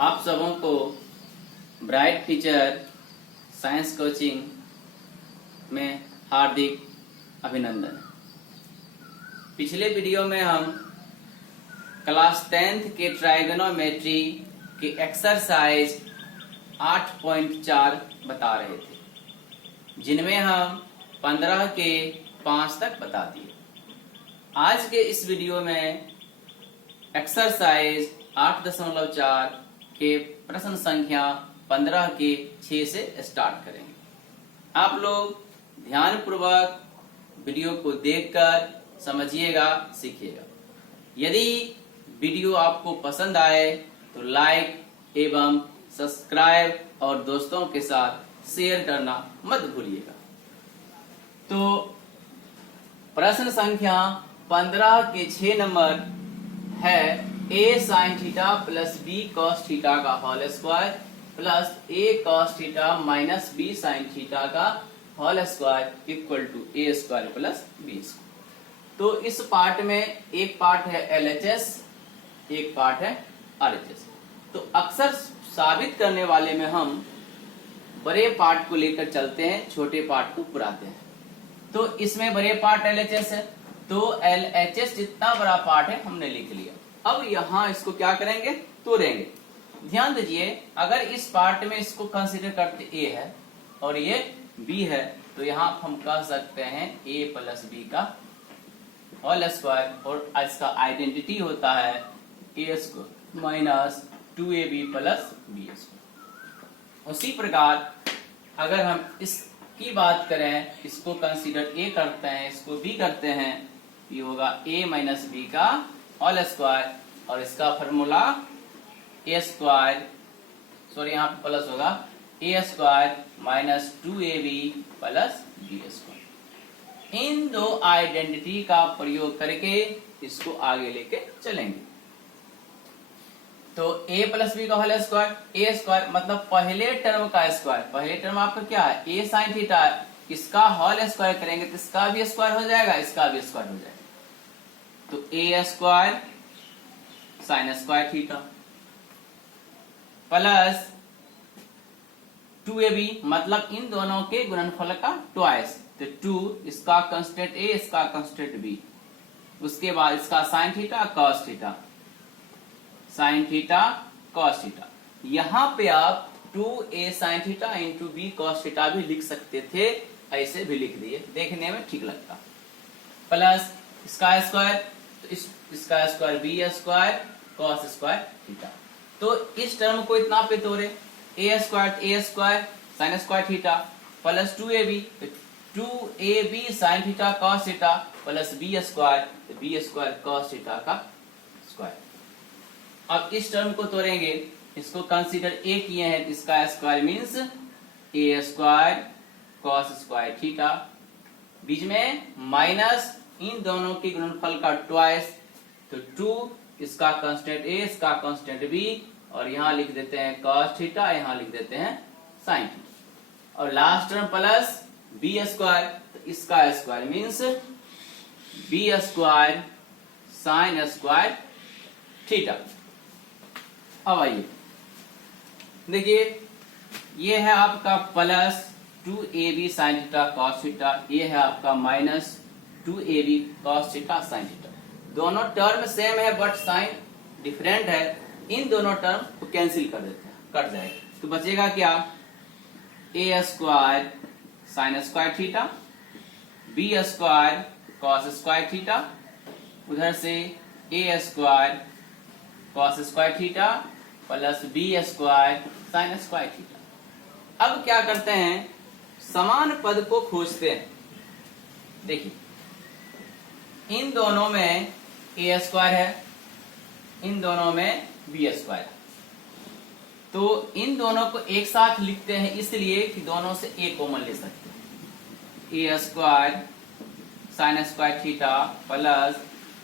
आप सबों को ब्राइट टीचर साइंस कोचिंग में हार्दिक अभिनंदन। पिछले वीडियो में हम क्लास 10th के ट्राइगोनोमेट्री के एक्सरसाइज 8.4 बता रहे थे, जिनमें हम 15 के 5 तक बता दिए। आज के इस वीडियो में एक्सरसाइज 8.4 के प्रश्न संख्या 15 के 6 से स्टार्ट करेंगे। आप लोग ध्यान पूर्वक वीडियो को देखकर समझिएगा, सीखिएगा। यदि वीडियो आपको पसंद आए तो लाइक एवं सब्सक्राइब और दोस्तों के साथ शेयर करना मत भूलिएगा। तो प्रश्न संख्या 15 के 6 नंबर है a sin theta plus b cos theta का whole square plus a cos theta minus b sin theta का whole square equal to a square plus b square. तो इस पार्ट में एक पार्ट है LHS, एक पार्ट है RHS। तो अक्सर साबित करने वाले में हम बड़े पार्ट को लेकर चलते हैं, छोटे पार्ट को पुराते हैं। तो इसमें बड़े पार्ट LHS है, तो LHS जितना बड़ा पार्ट है हमने लिख लिया। अब यहाँ इसको क्या करेंगे, तोड़ेंगे। ध्यान दीजिए, अगर इस पार्ट में इसको कंसीडर करते A है और ये B है, तो यहाँ हम कह सकते हैं A प्लस B का होल स्क्वायर, और इसका आइडेंटिटी होता है A square minus 2AB plus B square. उसी प्रकार अगर हम इसकी बात करें, इसको कंसीडर A करते हैं, इसको B करते हैं, ये होगा A माइनस B का होल स्क्वायर, और इसका फॉर्मूला A स्क्वायर, सॉरी यहाँ पे प्लस होगा, A square minus 2AB plus B square. इन दो आइडेंटिटी का प्रयोग करके इसको आगे लेके चलेंगे। तो A प्लस B का होल स्क्वायर, A स्क्वायर मतलब पहले टर्म का स्क्वायर। पहले टर्म आपका क्या है, A साइन थीटा, इसका होल स्क्वायर करेंगे तो इसका भी स्क्वायर हो जाएगा, इसका भी स्क्वायर हो जाएगा। तो A square sine square theta plus 2AB मतलब इन दोनों के गुणनफल का ट्वाइस। तो 2 इसका कांस्टेंट A, इसका कांस्टेंट B, उसके बाद इसका sine theta cos theta, sine theta cos theta. यहां पे आप 2A sine theta into B cos theta भी लिख सकते थे, ऐसे भी लिख दिए, देखने में ठीक लगता। प्लस इसका स्क्वायर, तो इसका square B square cos square theta. तो इस टर्म को इतना पे तोड़े, A square sine square theta plus 2AB, 2AB sine theta cos theta plus B square cos theta का स्क्वायर। अब इस टर्म को तोड़ेंगे, इसको कंसीडर A किए हैं, तो इसका square means A square cos square theta, बीच में माइनस इन दोनों के गुणनफल का ट्वाइस। तो 2 इसका कांस्टेंट A, इसका कांस्टेंट B, और यहां लिख देते हैं कॉस थीटा, यहां लिख देते हैं साइन थीटा, और last term plus B square, तो इसका square means B square sine square theta. अब आइए देखिए, ये है आपका plus 2AB sine theta cos theta, ये है आपका minus 2AB cos theta sine theta. दोनों टर्म सेम है बट साइन डिफरेंट है, इन दोनों टर्म को कैंसिल कर देते हैं, कट जाएगा। तो बचेगा क्या, A square sine square theta, B square cos square theta, उधर से A square cos square theta plus B square sine square theta. अब क्या करते हैं, समान पद को खोजते हैं। देखिए, इन दोनों में A स्क्वायर है, इन दोनों में B स्क्वायर है, तो इन दोनों को एक साथ लिखते हैं, इसलिए कि दोनों से A कॉमन ले सकते हैं। A square sine square theta plus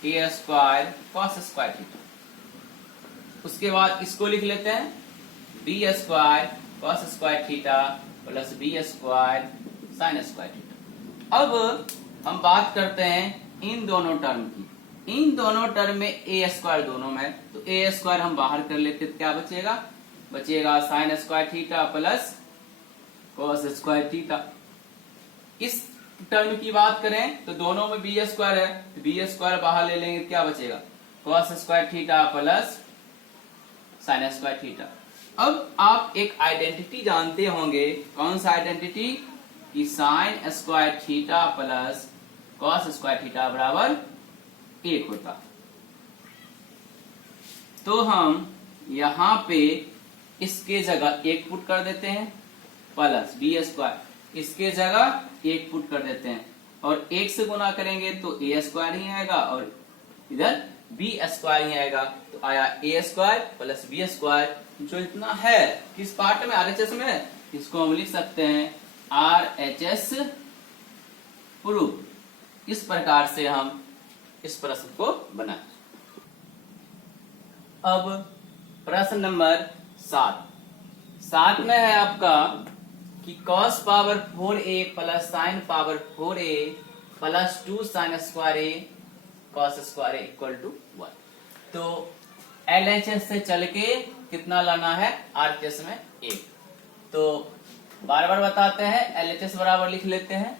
A square cos square theta. उसके बाद इसको लिख लेते हैं B square cos square theta plus B square sine square theta. अब हम बात करते हैं इन दोनों टर्म की। इन दोनों टर्म में A स्क्वायर दोनों में है, तो A स्क्वायर हम बाहर कर लेते, तो क्या बचेगा बचेगा sign square theta plus cos square theta. इस टर्म की बात करें तो दोनों में बी स्क्वायर है, तो बी स्क्वायर बाहर ले लेंगे, क्या बचेगा cos square theta plus sign square theta. अब आप एक आइडेंटिटी जानते होंगे, कौन सा आइडेंटिटी, कि sign square theta plus cos square theta बराबर 1 होता। तो हम यहां पे इसके जगह 1 पुट कर देते हैं प्लस बी स्क्वायर, इसके जगह 1 पुट कर देते हैं और 1 से गुना करेंगे तो ए स्क्वायर ही आएगा और इधर बी स्क्वायर ही आएगा। तो आया ए स्क्वायर प्लस बी स्क्वायर, जो इतना है किस पार्ट में, आरएचएस में, इसको हम लिख सकते हैं आरएचएस प्रूफ। इस प्रकार से हम इस प्रश्न को बनाए। अब प्रश्न नंबर 7 में है आपका कि cos power 4a plus sine power 4a plus 2 sine square a cos square a equal to 1। तो एलएचएस से चल के कितना लाना है, आरएचएस में 1। तो बार बार बताते हैं, एलएचएस बराबर लिख लेते हैं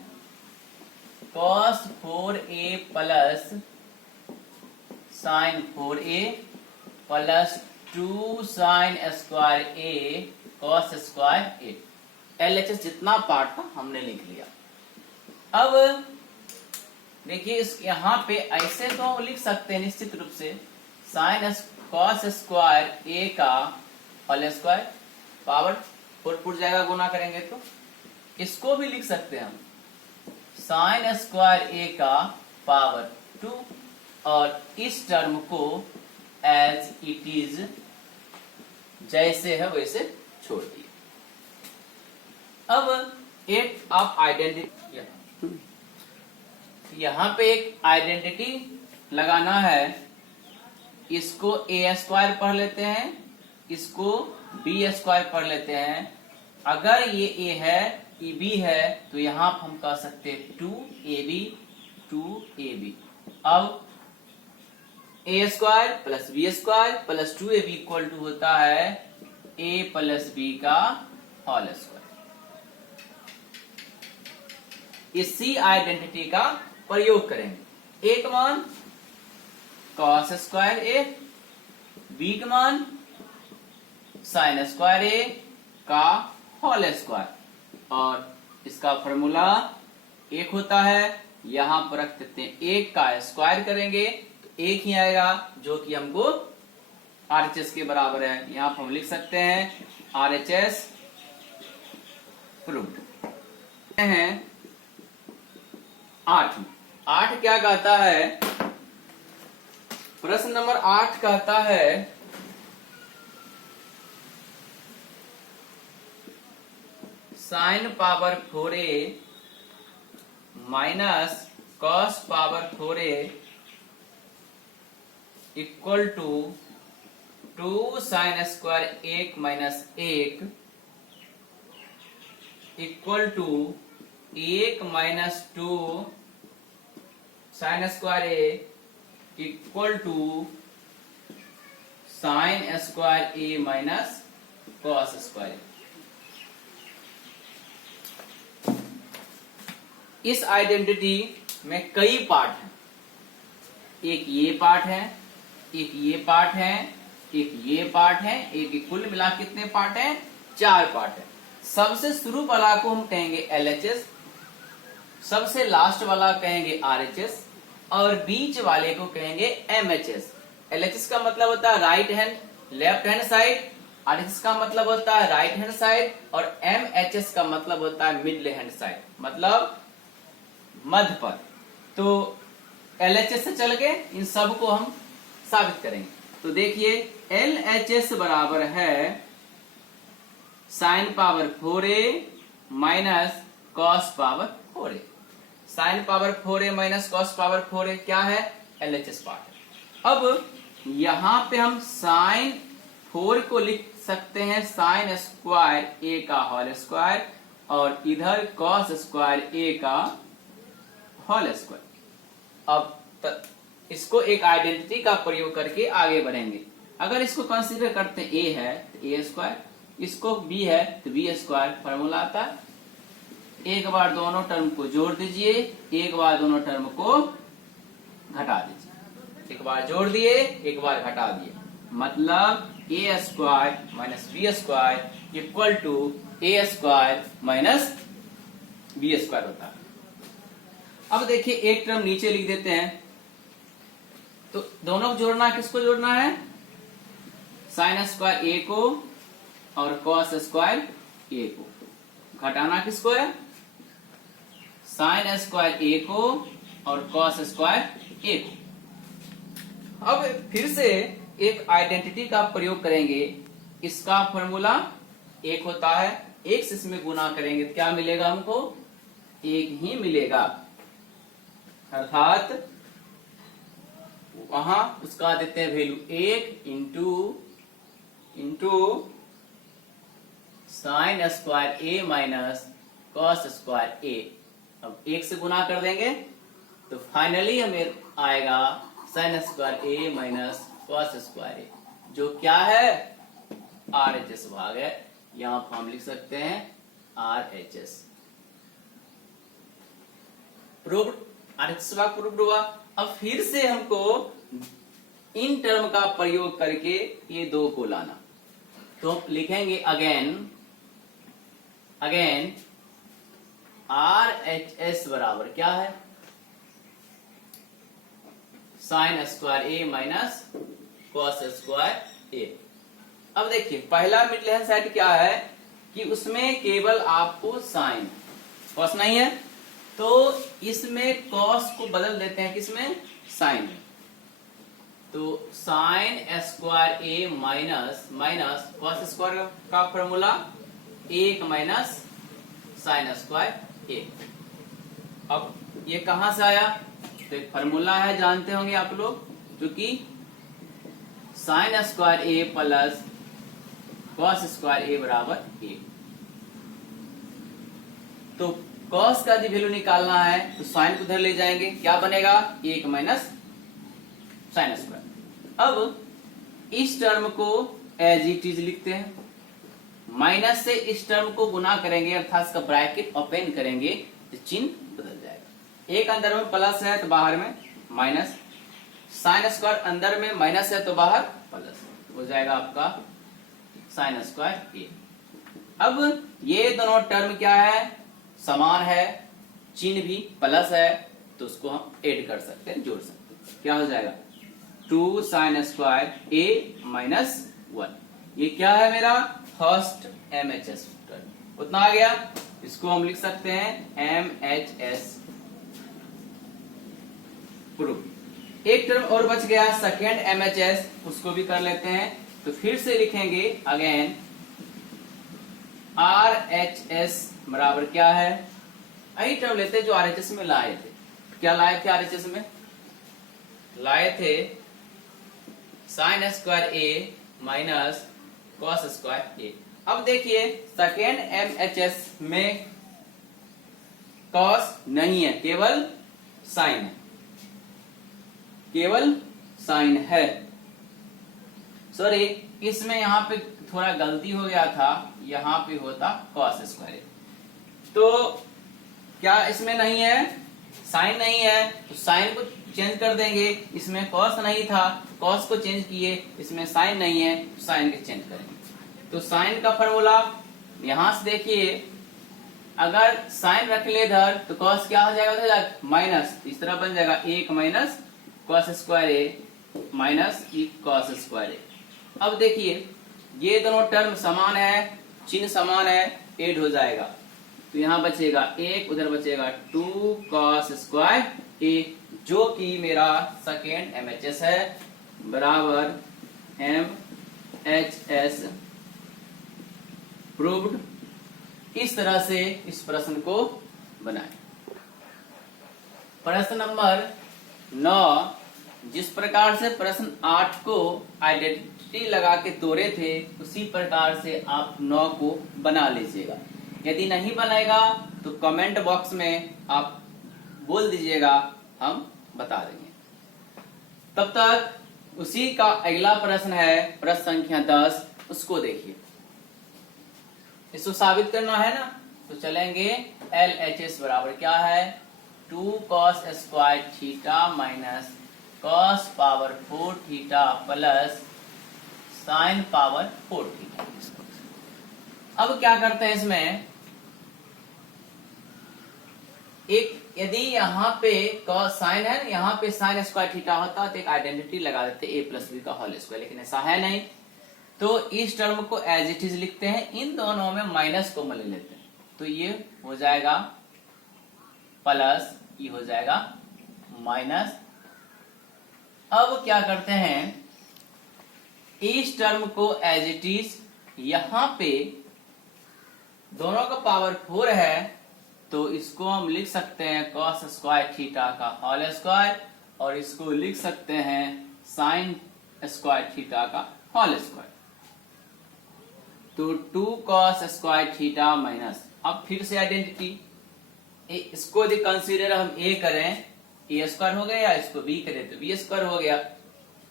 cos 4a plus sign 4a plus 2 sine square a cos square a। LHS जितना पार्ट था हमने लिख लिया। अब देखिए इस यहाँ पे ऐसे तो हम लिख सकते हैं निश्चित रूप से, साइन कॉस स्क्वायर a का होल स्क्वायर पावर 4 पुट जाएगा, गुना करेंगे तो इसको भी लिख सकते हैं हम साइन स्क्वायर a का पावर 2 और इस टर्म को एज इट इज जैसे है वैसे छोड़ दिए। अब एक आप आइडेंटिटी, यहां पे एक आइडेंटिटी लगाना है, इसको ए स्क्वायर पढ़ लेते हैं, इसको बी स्क्वायर पढ़ लेते हैं। अगर ये ए है, ये बी है, तो यहां हम कह सकते हैं 2ab। अब A square plus B square plus 2ab equal to होता है a प्लस बी का होल स्क्वायर। इसी आइडेंटिटी का प्रयोग करेंगे। एक मान कॉस स्क्वायर ए, बी का मान साइन स्क्वायर ए का होल स्क्वायर, और इसका फॉर्मूला 1 होता है। यहां पर रख देते हैं 1 का स्क्वायर करेंगे तो 1 ही आएगा, जो कि हमको आरएचएस के बराबर है। यहां पर हम लिख सकते हैं आरएचएस प्रूव्ड है। 8 क्या कहता है, प्रश्न नंबर 8 कहता है sine power 4a minus cos power 4a equal to 2 sine square 1 minus 1 equal to 1 minus 2 sine square a equal to sine square a minus cos square. इस आइडेंटिटी में कई पार्ट हैं, एक ये पार्ट है, एक ये पार्ट है, एक ये पार्ट है, एक कुल मिला कितने पार्ट हैं, 4 पार्ट है। सबसे शुरू वाला को हम कहेंगे LHS, सबसे लास्ट वाला कहेंगे RHS और बीच वाले को कहेंगे MHS। LHS का मतलब होता है right hand left hand side, RHS का मतलब होता है राइट हैंड साइड और MHS का मतलब होता है मिडल हैंड साइड, मतलब मध्य पर। तो LHS से चल के इन सब को हम साबित करेंगे। तो देखिए LHS बराबर है sine power 4a minus cos power 4a। Sign power 4a minus cos power 4a क्या है, LHS पार्ट। अब यहां पे हम साइन 4 को लिख सकते हैं साइन स्क्वायर a का होल स्क्वायर और इधर कॉस स्क्वायर a का होल स्क्वायर। अब इसको एक आइडेंटिटी का प्रयोग करके आगे बढ़ेंगे। अगर इसको कंसीडर करते a है ए स्क्वायर, इसको बी है तो बी स्क्वायर फॉर्मूला आता है। एक बार दोनों टर्म को जोड़ दीजिए, एक बार दोनों टर्म को घटा दीजिए। एक बार जोड़ दिए, एक बार घटा दिए, मतलब A square minus B square equal to A square minus B square होता है। अब देखिए एक टर्म नीचे लिख देते हैं, तो दोनों को जोड़ना, किसको जोड़ना है, साइन स्क्वायर ए को और कॉस स्क्वायर ए को। घटाना किसको है, साइन स्क्वायर ए को और कॉस स्क्वायर ए को। अब फिर से एक आइडेंटिटी का प्रयोग करेंगे, इसका फॉर्मूला एक होता है, एक से इसमें गुना करेंगे तो क्या मिलेगा हमको, एक ही मिलेगा, अर्थात वहां उसका देते हैं वैल्यू एक इंटू साइन स्क्वायर ए माइनस कॉस स्क्वायर ए। अब एक से गुना कर देंगे तो फाइनली हमें आएगा साइन स्क्वायर ए माइनस कॉस स्क्वायर ए, जो क्या है RHS भाग है। यहां पर हम लिख सकते हैं RHS प्रूव्ड, RHS भाग प्रूव्ड हुआ। अब फिर से हमको इन टर्म का प्रयोग करके ये दो को लाना, तो लिखेंगे अगेन RHS बराबर क्या है, साइन स्क्वायर ए माइनस कॉस स्क्वायर ए। अब देखिए पहला मिडिल हैंड साइड क्या है कि उसमें केवल आपको साइन, कॉस नहीं है, तो इसमें कॉस को बदल देते हैं किसमें, साइन में। तो साइन स्क्वायर ए माइनस कॉस स्क्वायर का फॉर्मूला एक माइनस साइन स्क्वायर ए। अब ये कहां से आया, तो एक फॉर्मूला है, जानते होंगे आप लोग, जो कि साइन स्क्वायर ए प्लस कॉस स्क्वायर ए बराबर एक। तो कॉस का यदि वैल्यू निकालना है तो साइन को उधर ले जाएंगे, क्या बनेगा, एक माइनस साइन स्क्वायर। अब इस टर्म को एज इट इज लिखते हैं, माइनस से इस टर्म को गुना करेंगे, अर्थात इसका ब्रैकेट ओपन करेंगे तो चिन्ह बदल जाएगा। एक अंदर में प्लस है तो बाहर में माइनस, साइन स्क्वायर अंदर में माइनस है तो बाहर प्लस, हो जाएगा आपका साइन स्क्वायर ए। अब ये दोनों टर्म क्या है, समान है, चिन्ह भी प्लस है, तो उसको हम ऐड कर सकते हैं, जोड़ सकते हैं। क्या हो जाएगा, 2 साइन स्क्वायर ए माइनस 1। ये क्या है मेरा फर्स्ट MHS टर्म, उतना आ गया। इसको हम लिख सकते हैं MHS प्रूफ। एक टर्म और बच गया सेकेंड MHS, उसको भी कर लेते हैं। तो फिर से लिखेंगे अगेन RHS बराबर क्या है, यही टर्म लेते जो RHS में लाए थे। क्या लाए थे RHS में, लाए थे साइन स्क्वायर ए माइनस कॉस स्क्वायर ए। अब देखिए सेकेंड MHS में कॉस नहीं है, केवल साइन है, केवल साइन है। सॉरी, इसमें यहां पे थोड़ा गलती हो गया था, यहां पे होता कॉस स्क्वायर। तो क्या इसमें नहीं है, साइन नहीं है, तो साइन को चेंज कर देंगे। इसमें कॉस नहीं था, कॉस को चेंज किए, इसमें साइन नहीं है, तो साइन के चेंज करेंगे। तो साइन का फॉर्मूला यहां से देखिए, अगर साइन रख ले इधर तो कॉस क्या हो जाएगा, माइनस, इस तरह बन जाएगा एक माइनस कॉस स्क्वायर ए माइनस कॉस स्क्वायर ए। अब देखिए ये दोनों टर्म समान है, चिन्ह समान है, ऐड हो जाएगा, तो यहां बचेगा एक, उधर बचेगा 2 कॉस स्क्वायर ए, जो कि मेरा सेकेंड MHS है, बराबर MHS प्रूव्ड। इस तरह से इस प्रश्न को बनाएं। प्रश्न नंबर 9, जिस प्रकार से प्रश्न 8 को आइडेंटिटी लगा के तोड़े थे, उसी प्रकार से आप 9 को बना लीजिएगा। यदि नहीं बनेगा तो कमेंट बॉक्स में आप बोल दीजिएगा, हम बता देंगे। तब तक उसी का अगला प्रश्न है, प्रश्न संख्या 10, उसको देखिए, इसको साबित करना है ना, तो चलेंगे LHS बराबर क्या है 2 cos square theta minus cos power 4 theta plus sin power 4 theta. अब क्या करते हैं इसमें, एक यदि यहाँ पे साइन है, यहाँ पे साइन स्क्वायर थीटा होता तो एक आइडेंटिटी लगा देते a प्लस बी का होल स्क्वायर, लेकिन ऐसा है नहीं, तो इस टर्म को एज इट इज लिखते हैं, इन दोनों में माइनस को ले लेते हैं, तो ये हो जाएगा प्लस, ये हो जाएगा माइनस। अब क्या करते हैं, इस टर्म को एज इट इज, यहाँ पे दोनों का पावर 4 है, तो इसको हम लिख सकते हैं cos स्क्वायर थीटा का होल स्क्वायर, और इसको लिख सकते हैं sin स्क्वायर थीटा का होल स्क्वायर। तो 2 cos स्क्वायर थीटा माइनस, अब फिर से आइडेंटिटी, इसको यदि कंसीडर हम a करें, a स्क्वायर हो गया, या इसको b करें तो b स्क्वायर हो गया,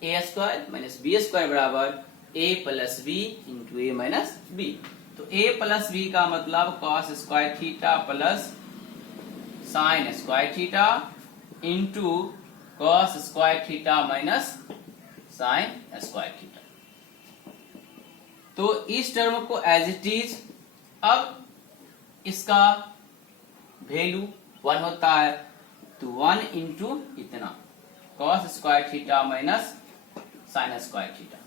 a square minus b square बराबर a plus b into a minus b। तो a प्लस b का मतलब cos square theta plus sin square theta into cos square theta minus sin square theta. तो इस term को as it is, अब इसका value 1 होता है, तो 1 इंटू इतना cos square theta minus sin square theta,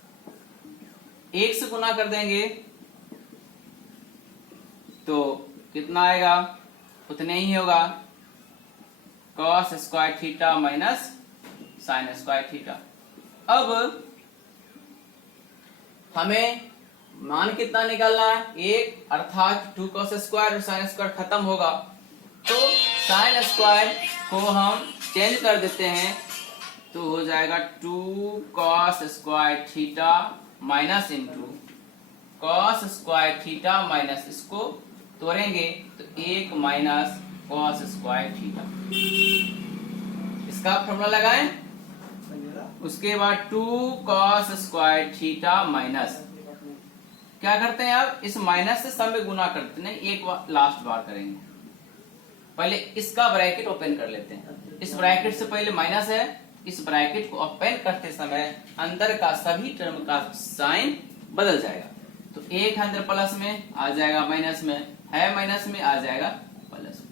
1 से गुना कर देंगे तो कितना आएगा, उतने ही होगा cos square theta minus sin square theta. अब हमें मान कितना निकालना है, 1, अर्थात 2 cos स्क्वायर और sin स्क्वायर खत्म होगा, तो sin स्क्वायर को हम चेंज कर देते हैं, तो हो जाएगा 2 cos square theta minus into cos square theta minus, इसको तोड़ेंगे तो 1 माइनस cos स्क्वायर थीटा, इसका फॉर्मूला लगाएं, उसके बाद 2 cos स्क्वायर थीटा माइनस, क्या करते हैं अब इस माइनस से सब में गुना करते हैं, एक लास्ट बार करेंगे, पहले इसका ब्रैकेट ओपन कर लेते हैं, इस ब्रैकेट से पहले माइनस है, इस ब्रैकेट को ओपन करते समय अंदर का सभी टर्म का साइन बदल जाएगा, तो एक अंदर प्लस में आ जाएगा, माइनस में है, माइनस में आ जाएगा प्लस।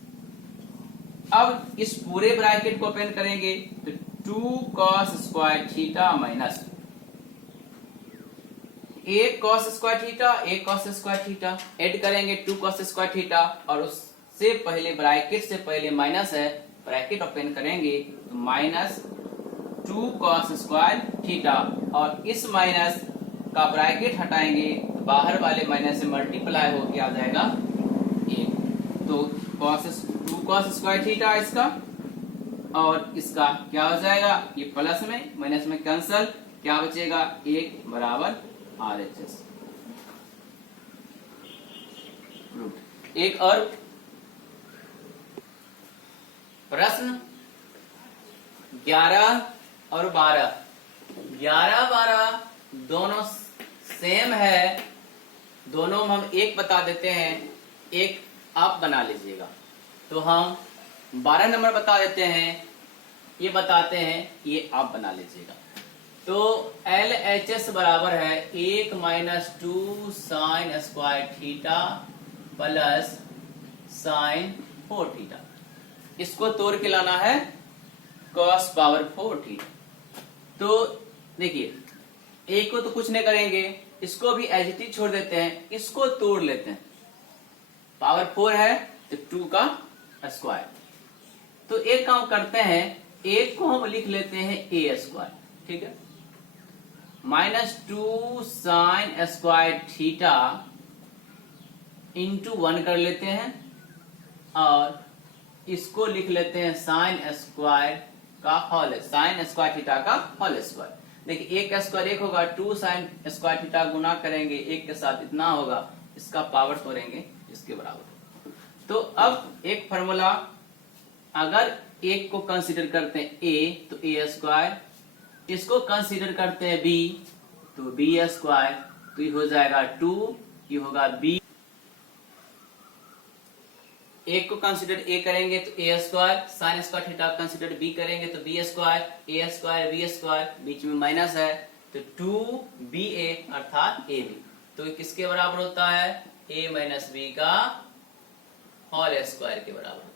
अब इस पूरे ब्रैकेट को ओपन करेंगे तो 2 cos square theta minus 1 cos square theta, 1 cos square theta, add करेंगे 2 cos स्क्वायर थीटा, और उससे पहले ब्रैकेट से पहले माइनस है, ब्रैकेट ओपन करेंगे तो माइनस 2 cos स्क्वायर थीटा, और इस माइनस का ब्रैकेट हटाएंगे तो बाहर वाले माइनस से मल्टीप्लाई होके आ जाएगा 1, तो 2 cos स्क्वायर थीटा इसका, और इसका क्या हो जाएगा, ये प्लस में माइनस में कैंसल, क्या बचेगा 1 बराबर RHS। एक और प्रश्न 11 और 12, 11-12 दोनों सेम है, दोनों में हम एक बता देते हैं, एक आप बना लीजिएगा, तो हम 12 नंबर बता देते हैं, ये बताते हैं, ये आप बना लीजिएगा। तो LHS बराबर है 1 minus 2 sine square theta plus sign 4 theta, इसको तोड़ के लाना है cos पावर 4 थीटा। तो देखिए, एक को तो कुछ नहीं करेंगे, इसको भी एज इट इज छोड़ देते हैं, इसको तोड़ लेते हैं, पावर 4 है तो 2 का स्क्वायर, तो एक काम करते हैं, एक को हम लिख लेते हैं a स्क्वायर, ठीक है, minus 2 sine square theta into 1 कर लेते हैं, और इसको लिख लेते हैं साइन स्क्वायर का होल, साइन स्क्वायर थीटा का होल स्क्वायर। देखिए, एक का स्क्वायर 1 होगा, 2 साइन स्क्वायर थीटा गुना करेंगे 1 के साथ, इतना होगा, इसका पावर तोड़ेंगे इसके बराबर। तो अब एक फॉर्मूला, अगर एक को कंसीडर करते हैं a तो a स्क्वायर, इसको कंसीडर करते हैं b तो b स्क्वायर, तो ये हो जाएगा 2, ये होगा b। एक को कंसिडर a करेंगे तो a square, sine square theta consider b करेंगे तो b square, a square b square, बीच में माइनस है तो 2ba अर्थात ab। तो ये किसके बराबर होता है? a माइनस b का होल स्क्वायर के बराबर होता है।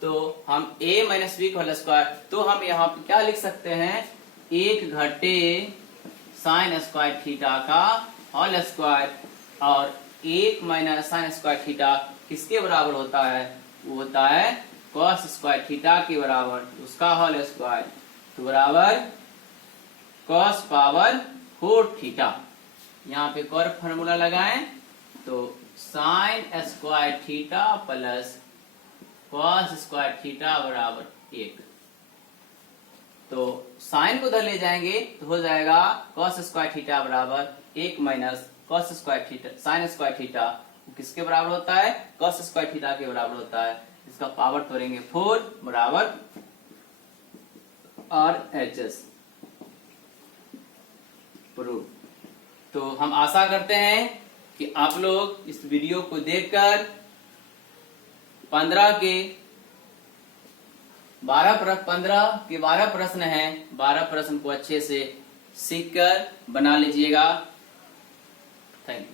तो हम a माइनस b का होल स्क्वायर, तो हम यहाँ पे क्या लिख सकते हैं? 1 घटे साइन स्क्वायर थीटा का होल स्क्वायर, और 1 माइनस साइन स्क्वायर थीटा किसके बराबर होता है? वो होता है कॉस स्क्वायर थीटा के बराबर, उसका होल स्क्वायर, तो बराबर कॉस पावर 4 थीटा। यहाँ पे एक और फॉर्मूला लगाएं तो sign square theta plus cos square theta बराबर 1। तो साइन को उधर ले जाएंगे तो हो जाएगा कॉस स्क्वायर थीटा बराबर 1 minus cos square theta, sign square theta किसके बराबर होता है? कॉस स्क्वायर थीटा के बराबर होता है। इसका पावर तोड़ेंगे 4 बराबर RHS प्रूफ। तो हम आशा करते हैं कि आप लोग इस वीडियो को देखकर 15 के 12 प्रश्न हैं, 12 प्रश्न को अच्छे से सीखकर बना लीजिएगा। Thank you.